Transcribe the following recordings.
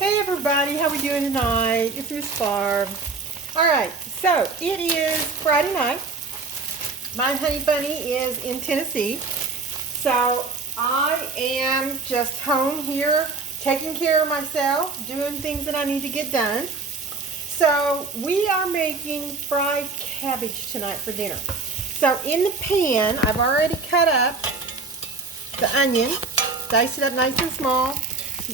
Hey everybody, how we doing tonight? It's Miss Barb. Alright, so it is Friday night. My honey bunny is in Tennessee. So I am just home here taking care of myself, doing things that I need to get done. So we are making fried cabbage tonight for dinner. So in the pan, I've already cut up the onion, diced it up nice and small.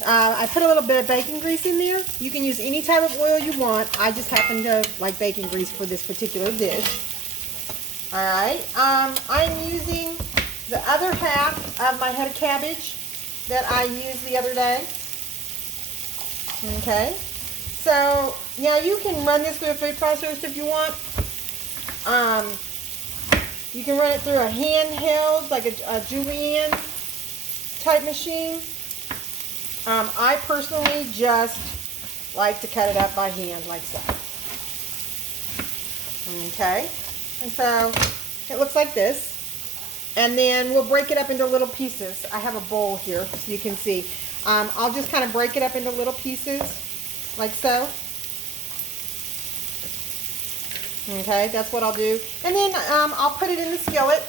I put a little bit of bacon grease in there. You can use any type of oil you want. I just happen to like bacon grease for this particular dish. Alright, I'm using the other half of my head of cabbage that I used the other day. Okay, so now you can run this through a food processor if you want. You can run it through a handheld, like a julienne type machine. I personally just like to cut it up by hand like so. Okay, and so it looks like this. And then we'll break it up into little pieces. I have a bowl here so you can see. I'll just kind of break it up into little pieces like so. Okay, that's what I'll do. And then I'll put it in the skillet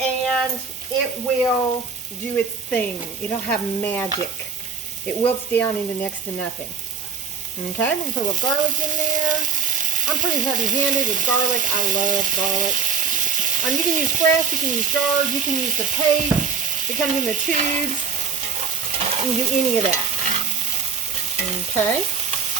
and it will do its thing. It'll have magic. It wilts down into next to nothing. Okay, I'm going to put a little garlic in there. I'm pretty heavy-handed with garlic. I love garlic. You can use fresh, you can use jars, you can use the paste that comes in the tubes. You can do any of that. Okay,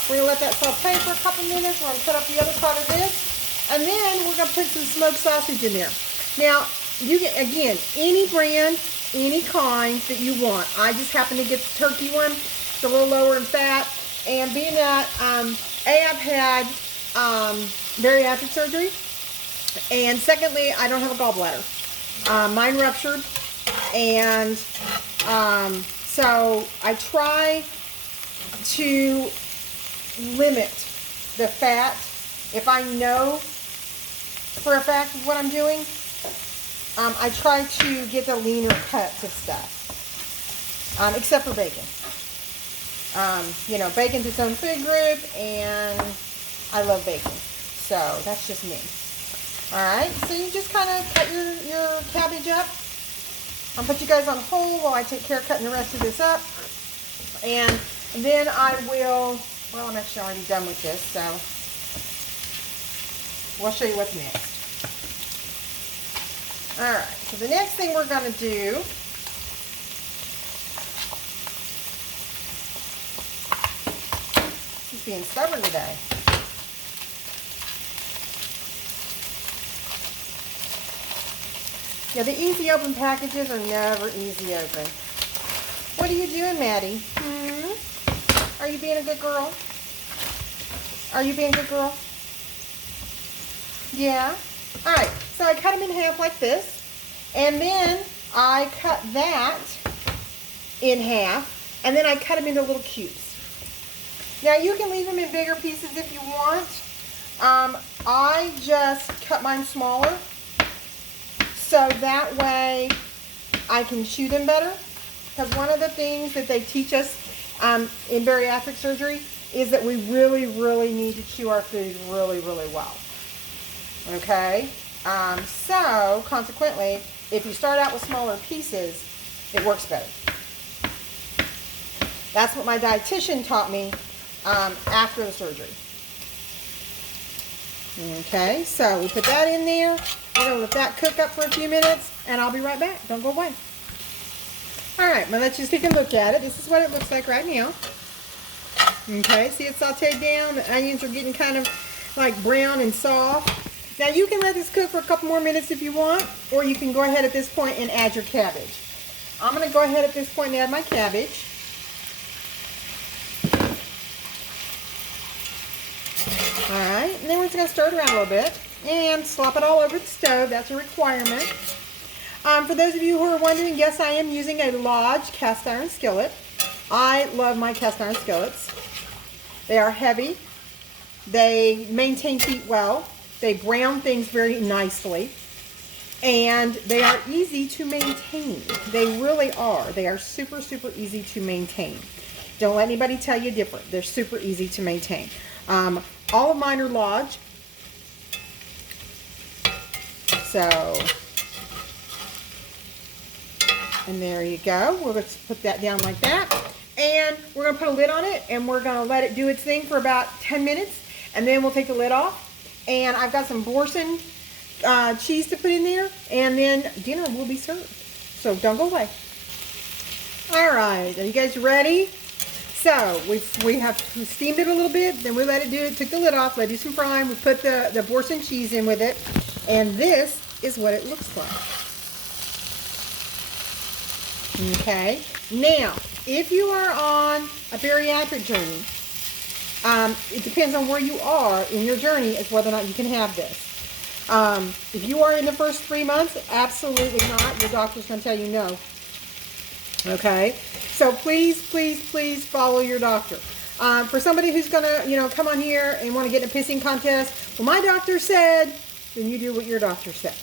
we're going to let that saute for a couple minutes. We're going to cut up the other part of this. And then we're going to put some smoked sausage in there. Now, you get, again, any brand, any kind that you want. I just happen to get the turkey one. It's a little lower in fat. And being that, I've had bariatric surgery. And secondly, I don't have a gallbladder. Mine ruptured. And so I try to limit the fat. If I know for a fact what I'm doing, I try to get the leaner cuts of stuff, except for bacon. You know, bacon's its own food group, and I love bacon. So that's just me. Alright, so you just kind of cut your cabbage up. I'll put you guys on hold while I take care of cutting the rest of this up. And then I will, well, I'm actually already done with this, so we'll show you what's next. Alright, so the next thing we're going to do is being stubborn today. Yeah, the easy open packages are never easy open. What are you doing, Maddie? Are you being a good girl? Are you being a good girl? Yeah. Alright, so I cut them in half like this, and then I cut that in half, and then I cut them into little cubes. Now you can leave them in bigger pieces if you want. I just cut mine smaller, so that way I can chew them better. Because one of the things that they teach us in bariatric surgery is that we really, really need to chew our food really, really well. Okay, so consequently, if you start out with smaller pieces, it works better. That's what my dietitian taught me after the surgery. Okay, so we put that in there. We're going to let that cook up for a few minutes, and I'll be right back. Don't go away. Alright, well, let's just take a look at it. This is what it looks like right now. Okay, see it sauteed down? The onions are getting kind of like brown and soft. Now you can let this cook for a couple more minutes if you want, or you can go ahead at this point and add your cabbage. I'm going to go ahead at this point and add my cabbage. Alright, and then we're just going to stir it around a little bit and slop it all over the stove. That's a requirement. For those of you who are wondering, yes, I am using a Lodge cast iron skillet. I love my cast iron skillets. They are heavy. They maintain heat well. They brown things very nicely. And they are easy to maintain. They really are. They are super, super easy to maintain. Don't let anybody tell you different. They're super easy to maintain. All of mine are Lodge. So, and there you go. We'll just put that down like that. And we're going to put a lid on it, and we're going to let it do its thing for about 10 minutes. And then we'll take the lid off. And I've got some Borson cheese to put in there. And then dinner will be served. So don't go away. All right. Are you guys ready? So we have steamed it a little bit. Then we let it do it. Took the lid off. Let it do some frying. We put the Borson cheese in with it. And this is what it looks like. Okay. Now, if you are on a bariatric journey, it depends on where you are in your journey as whether or not you can have this. If you are in the first 3 months, absolutely not. Your doctor's going to tell you no. Okay? So please, please, please follow your doctor. For somebody who's going to, come on here and want to get in a pissing contest, well, my doctor said, then you do what your doctor said.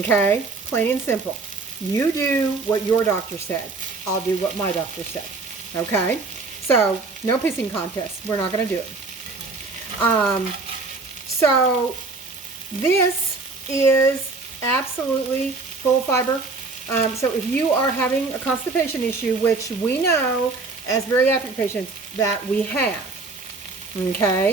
Okay? Plain and simple. You do what your doctor said. I'll do what my doctor said. Okay? So, no pissing contest. We're not going to do it. So, this is absolutely full fiber. So, if you are having a constipation issue, which we know as bariatric patients that we have, okay?